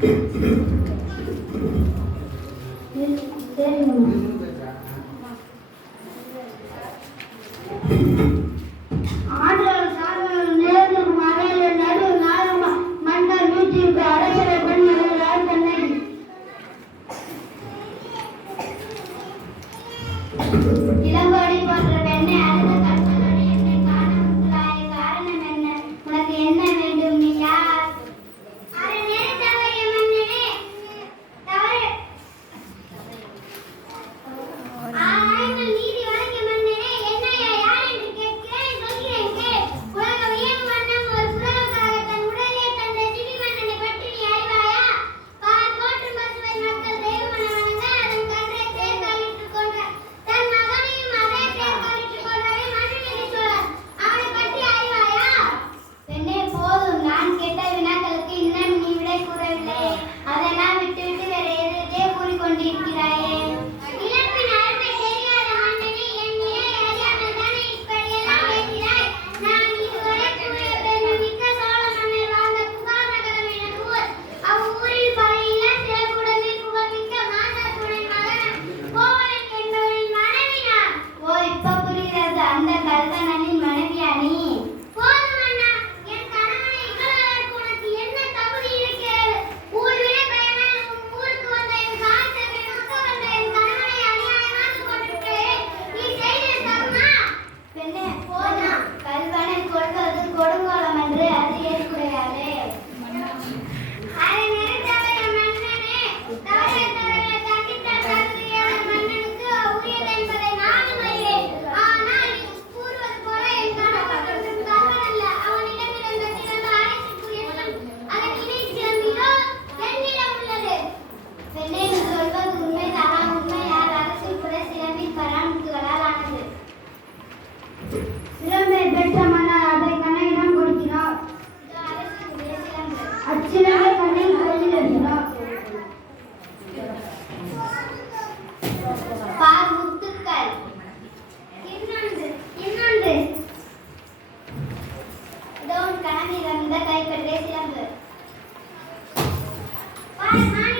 Thank you. Bye.